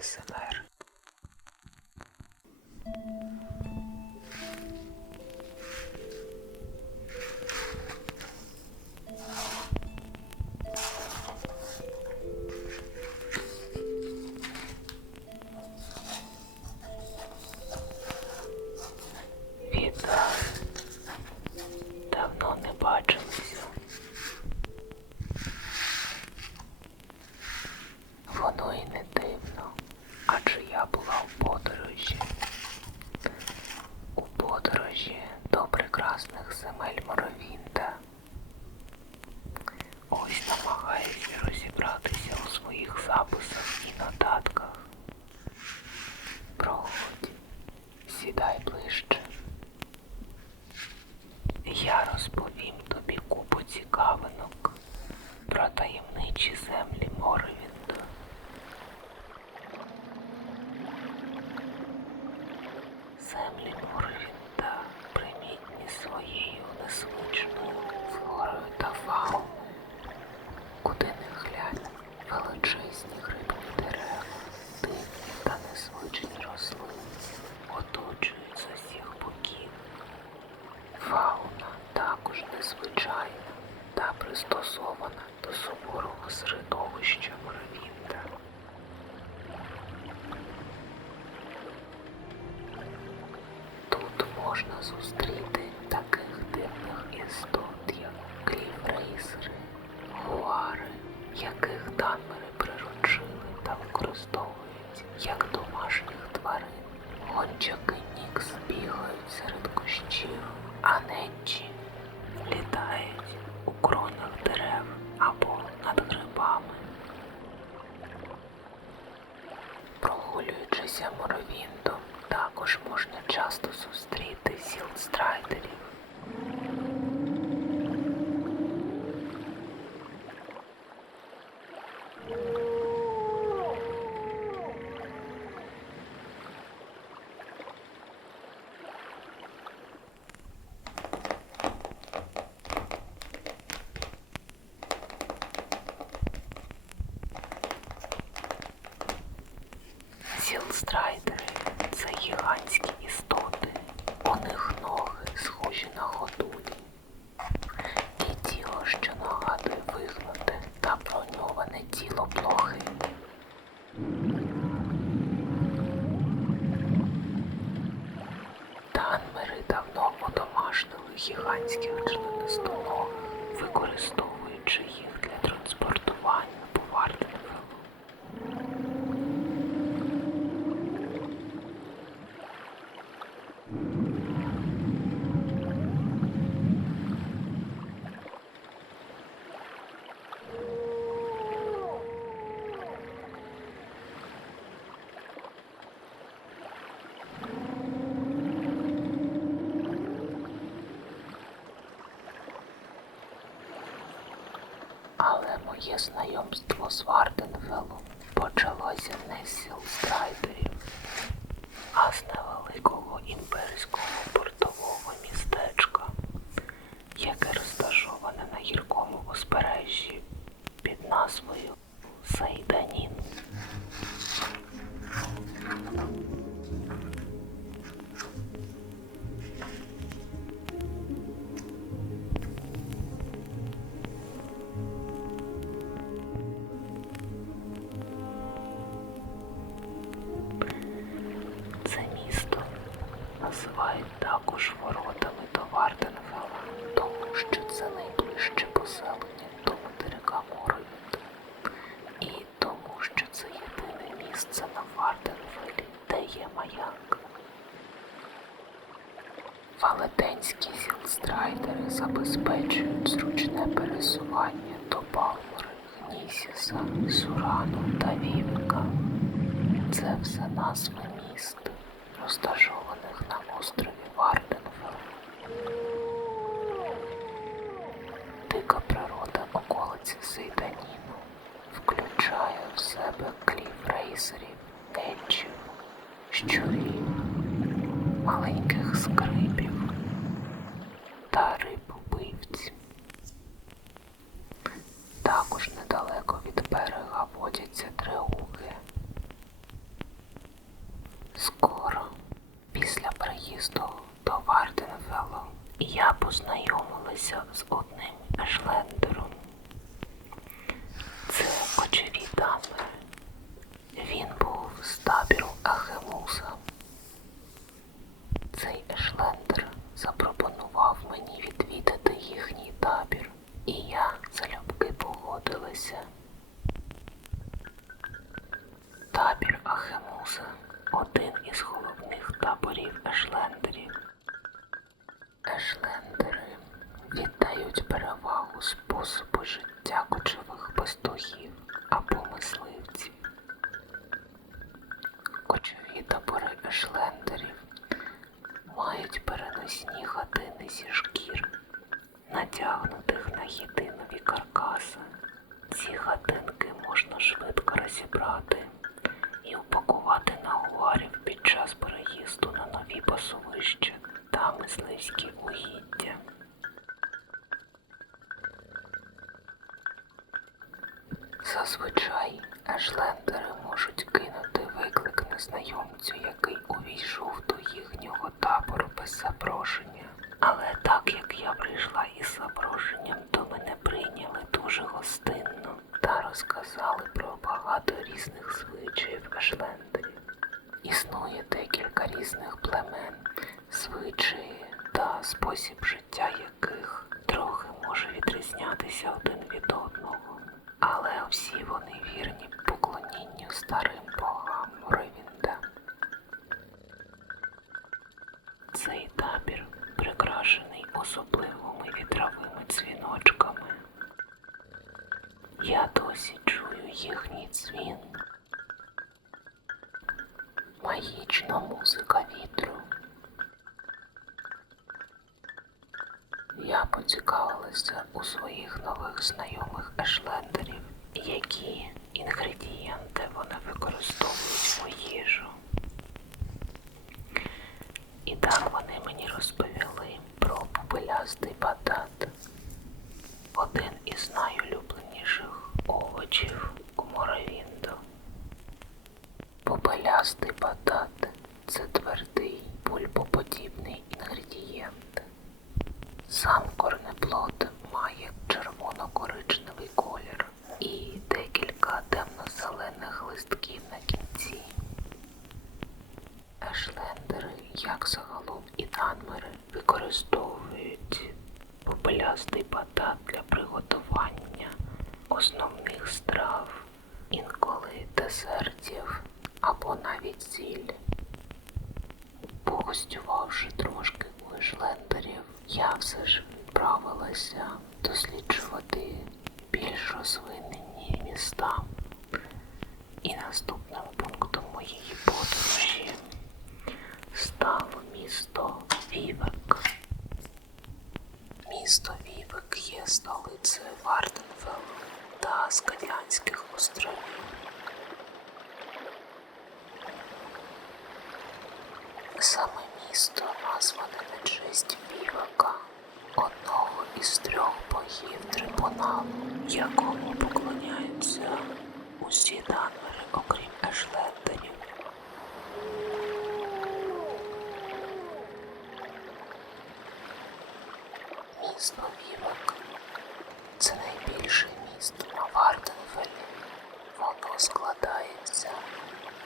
relax. як домашніх тварин. Гончаки Нікс бігають серед кущів, а нечі літають у кронах дерев або над грибами. Прогулюючися моровінтом, також можна часто зустріти сіл страйдерів. Моє знайомство з Варденфеллом почалося не з сіл страйдерів, а з невеликого імперського Це все назви міст, розташованих на острові Варденфелл. Дика природа околиці Сейданіну включає в себе клів рейсерів, течів, щурів, маленьких скринь. Пастухів або мисливців. Кочові табори ешлендерів мають переносні хатини зі шкір, натягнутих на хітинові каркаси. Ці хатинки можна швидко розібрати без запрошення. Але так як я прийшла із запрошенням, то мене прийняли дуже гостинно та розказали про багато різних звичаїв ешлендерів. Існує декілька різних племен, звичаї та спосіб життя яких трохи може відрізнятися один від одного. Але всі вони вірні поклонінню старим Я досі чую їхній дзвін. Магічна музика вітру. Я поцікавилася у своїх нових знайомих ешлендерів, які інгредієнти вони використовують у їжу. І так вони мені розповіли про попелястий батат, один із найулюбленіших овочів у Моровінду. Попелястий батат це твердий пульпоподібний інгредієнт. Сам корнеплод має червоно-коричневий колір і декілька темно-зелених листків на кінці. Ешлендери, як загалом і данмери, використовують попелястий батат для приготування основних страв, інколи десертів або навіть зіль. Погостювавши трошки у ешлендерів, я все ж відправилася досліджувати більш розвинені міста. І наступним пунктом моєї подорожі стало місто Вівек. Місто Вівек є столицею Варденфелу та Скалянських островів. Саме місто назване на честь Вівека, одного із трьох богів трибуналу, якому поклоняються усі данмери, окрім ешлендерів. Місто Вівек це найбільше місто на Варденфелі. Воно складається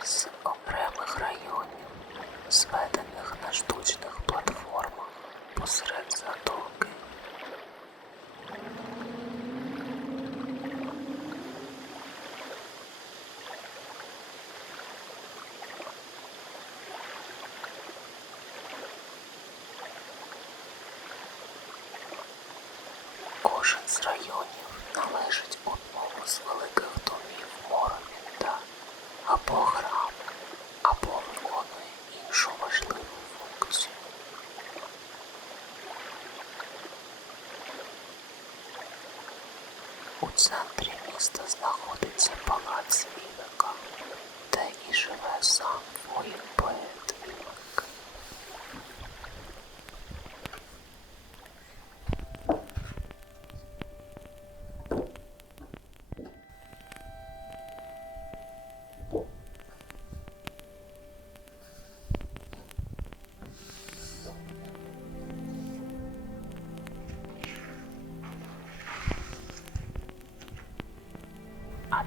з окремих районів, зведених на штучних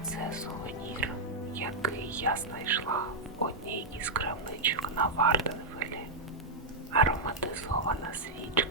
це сувенір, який я знайшла в одній із крамничок на Варденфелі. Ароматизована свічка.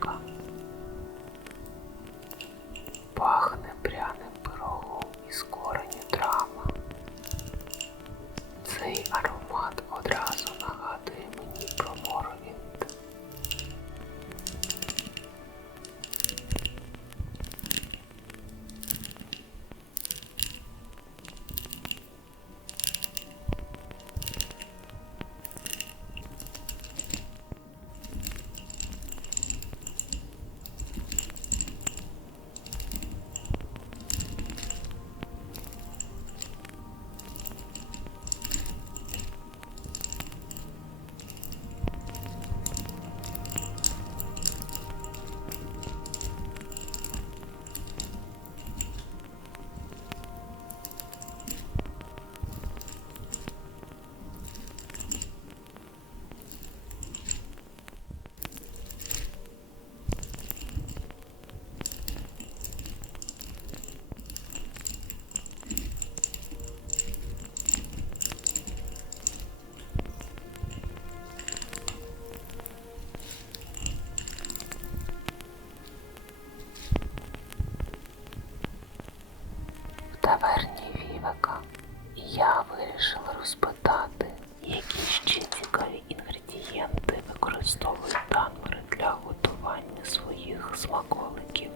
Вирішила розпитати, які ще цікаві інгредієнти використовують танмери для готування своїх смаколиків.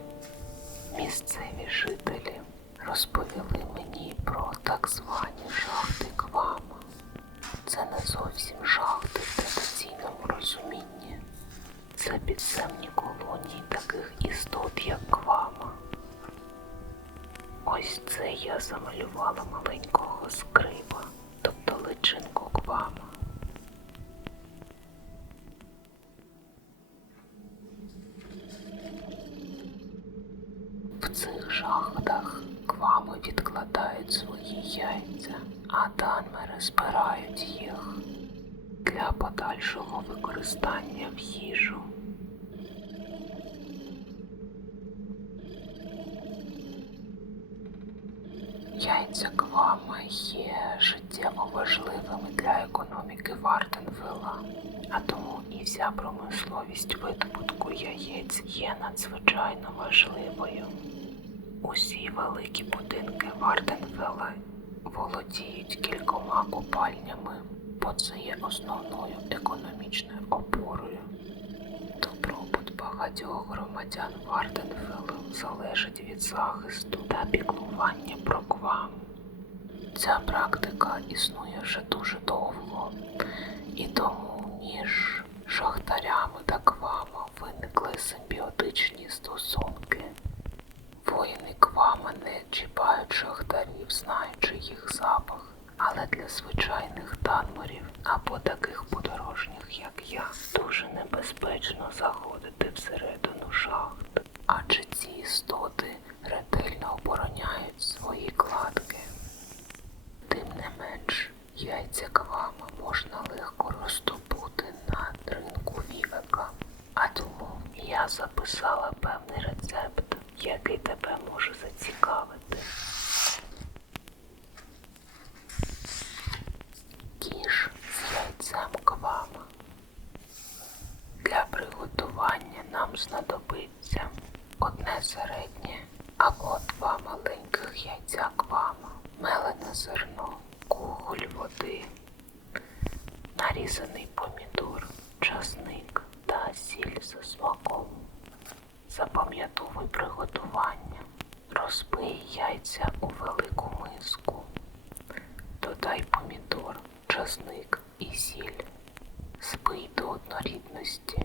Місцеві жителі розповіли мені про так звані шахти квама. Це не зовсім шахти в традиційному розумінні. Це підземні колонії таких істот, як квама. Ось це я замалювала маленького скриба, тобто личинку квама. В цих шахтах квами відкладають свої яйця, а данмери збирають їх для подальшого використання в їжу. Яйця квама є життєво важливими для економіки Варденвела, а тому і вся промисловість видобутку яєць є надзвичайно важливою. Усі великі будинки Варденвела володіють кількома купальнями, бо це є основною економічною опорою. Добробут багатьох громадян Варденфелу залежить від захисту та піклування про квам. Ця практика існує вже дуже довго, і тому між шахтарями та квама виникли симбіотичні стосунки. Воїни квама не чіпають шахтарів, знаючи їх запах. Але для звичайних танморів або таких подорожніх, як я, дуже небезпечно заходити всередину шахт, адже ці істоти ретельно обороняють свої кладки. Тим не менш, яйця квама можна легко роздобути на ринку вівека. А тому я однорідності.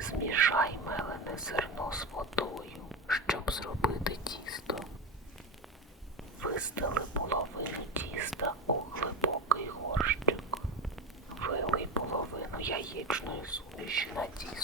Змішай мелене зерно з водою, щоб зробити тісто. Вистали половину тіста у глибокий горщик. Вилий половину яєчної суміші на тісто.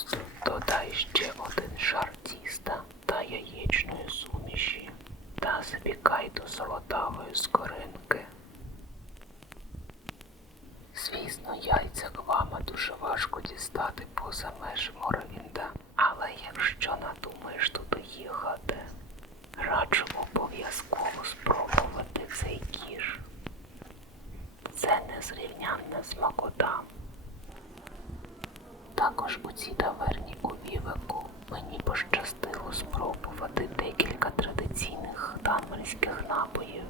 Ці таверні у Вівеку мені пощастило спробувати декілька традиційних тамельських напоїв.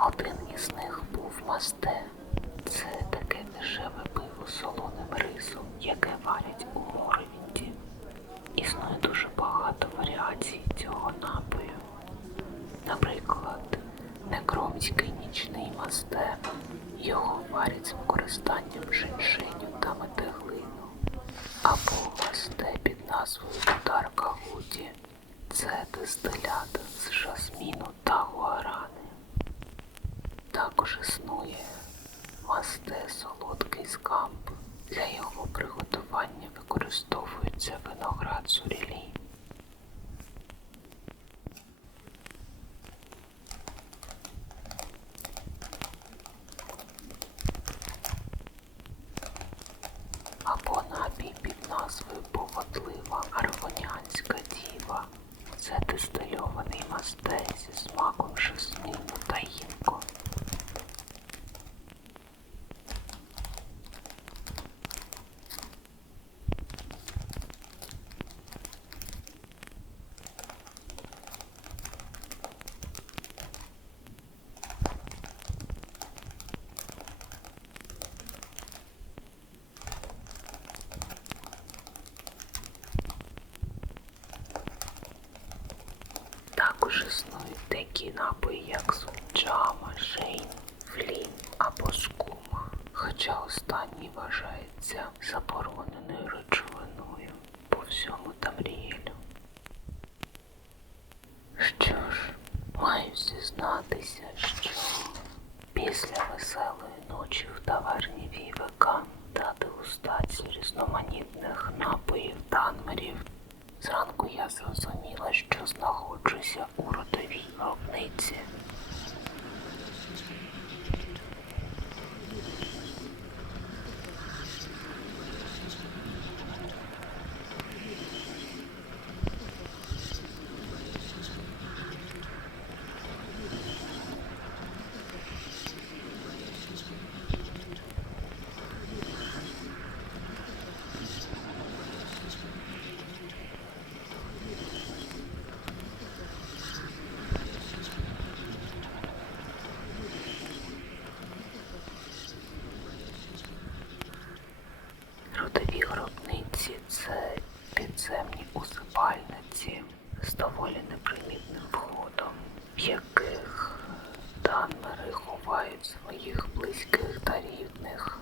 Один із них був масте. Це таке дешеве пиво солоним рисом, яке варять у Моровінді. Існує дуже багато варіацій цього напою. Наприклад, некромський нічний масте. Його варять з використанням женьшеню та метелу. Або масте під назвою Ударка Гуді. Це дистилят з жасміну та гуарани. Також існує масте солодкий скамп. Для його приготування використовується виноград сурілі. Або напій під назвою Поводлива арвонянська діва. Це дистильований масте зі смаком жасміну та гінко. Також існують такі напої, як сунджама, жейн, флін або скума. Хоча останній вважається забороненою речовиною по всьому Тамрієлю. Що ж, маю зізнатися, що після веселої ночі в таверні Вівека та дегустації різноманітних напоїв танмерів Зранку я зрозуміла, що знаходжуся у родовій гробниці. Родові гробниці це підземні усипальниці з доволі непримітним входом, в яких данмери ховають своїх близьких та рідних.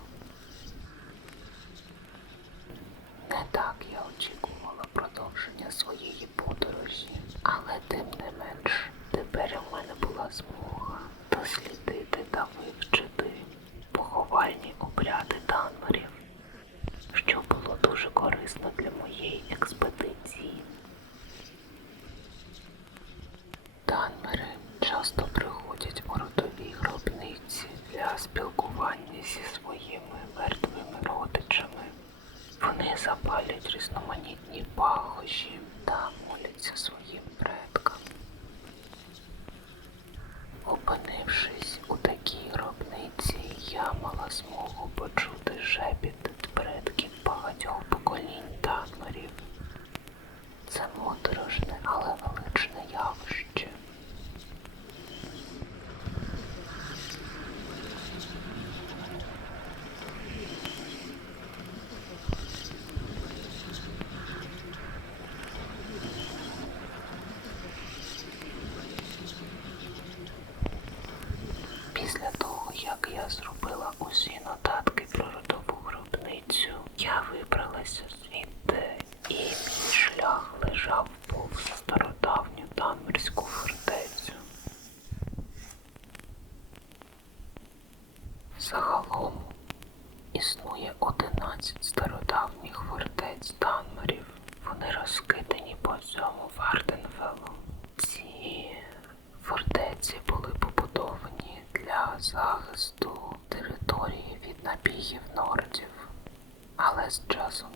Не так я очікувала продовження своєї подорожі, але тим не менш, тепер у мене була змога дослідити та вивчити поховальні обряди данмерів що було дуже корисно для моєї експедиції. Данмери часто приходять у родові гробниці для спілкування зі своїми мертвими родичами. Вони запалюють різноманітні пахощі та моляться своїм предкам. Опинившись у такій гробниці, я мала змогу почути шепіт предків багатьох поколінь танмерів. Це моторошне, але величне явище. Після того, як я зробила усі нотатки про родову гробницю, я вибралася звідти, і мій шлях лежав повз стародавню Данмерську фортецю. Загалом існує 11 стародавніх фортець Данмерів. Вони розкидані по всьому Варденфелу. Ці фортеці були побудовані для захисту території від набігів нордів, але з часом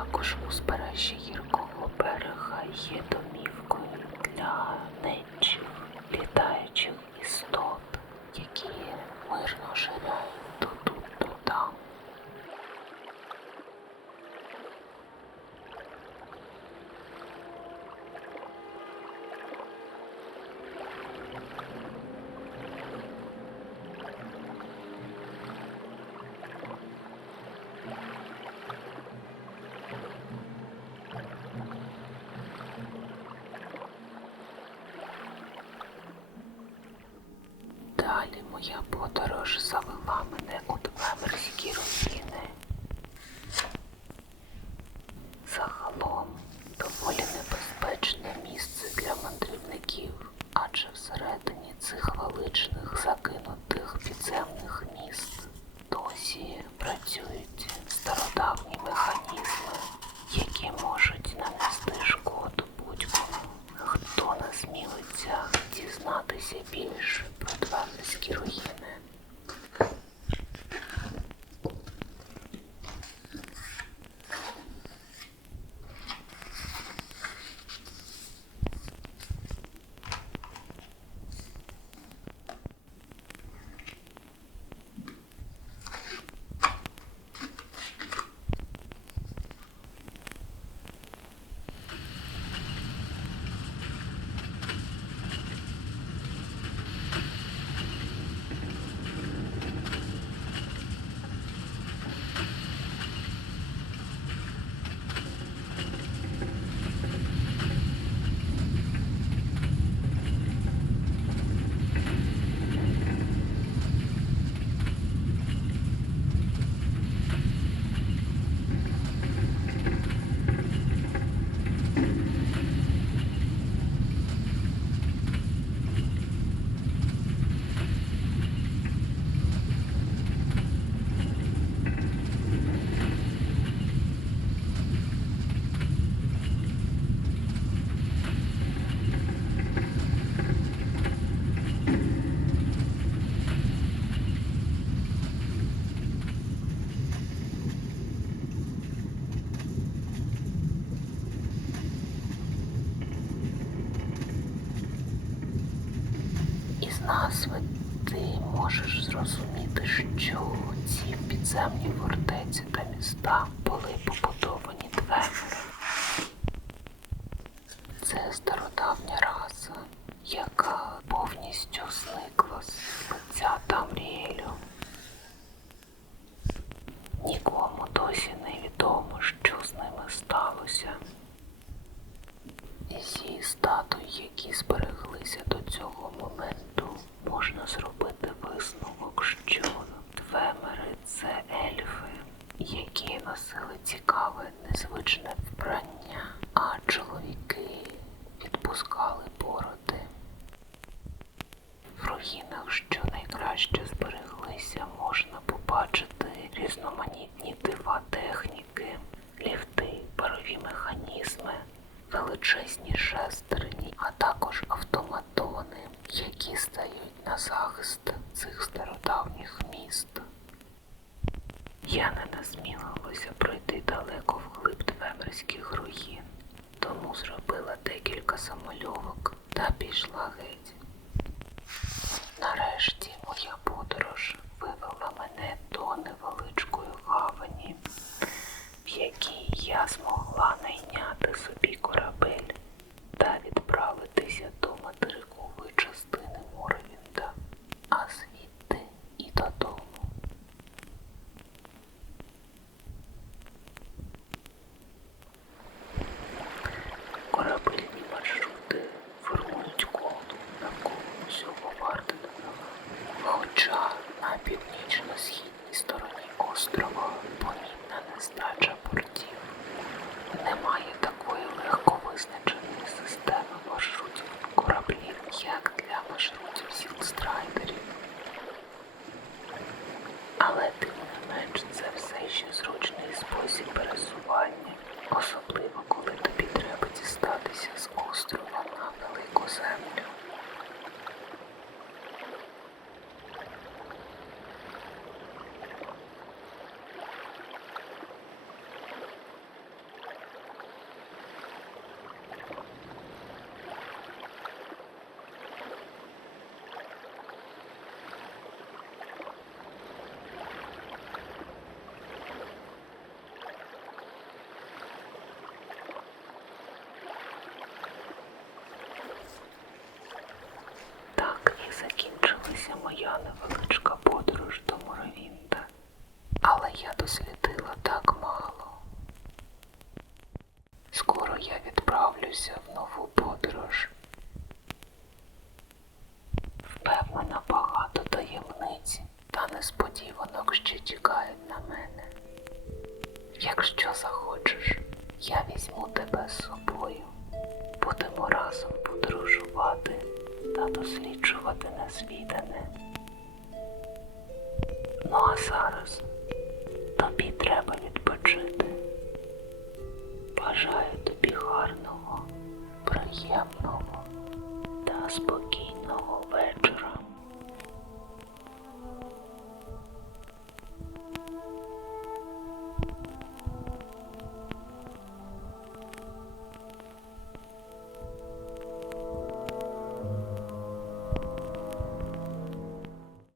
Також у збережжі гіркого берега є домівкою для нечів, літаючих істот, які мирно жиляють. soon. це стародавня раса, яка повністю зникла з лиця Тамріелю. Нікому досі не відомо, що з ними сталося. Зі статуї, які збереглися до цього моменту, можна зробити висновок, що Твемери це ельфи, які носили цікаве незвичне вбрання, а чоловік відпускали бороди. В руїнах, що найкраще збереглися, можна побачити різноманітні дива техніки, ліфти, парові механізми, величезні шестерні, а також автоматони, які стають на захист цих стародавніх міст. Я не насмілилася пройти далеко вглиб двемерських руїн, тому зробила декілька самольовок та пішла геть. Нарешті моя подорож вивела мене до невеличкої гавані, в якій я змогла відправлюся в нову подорож.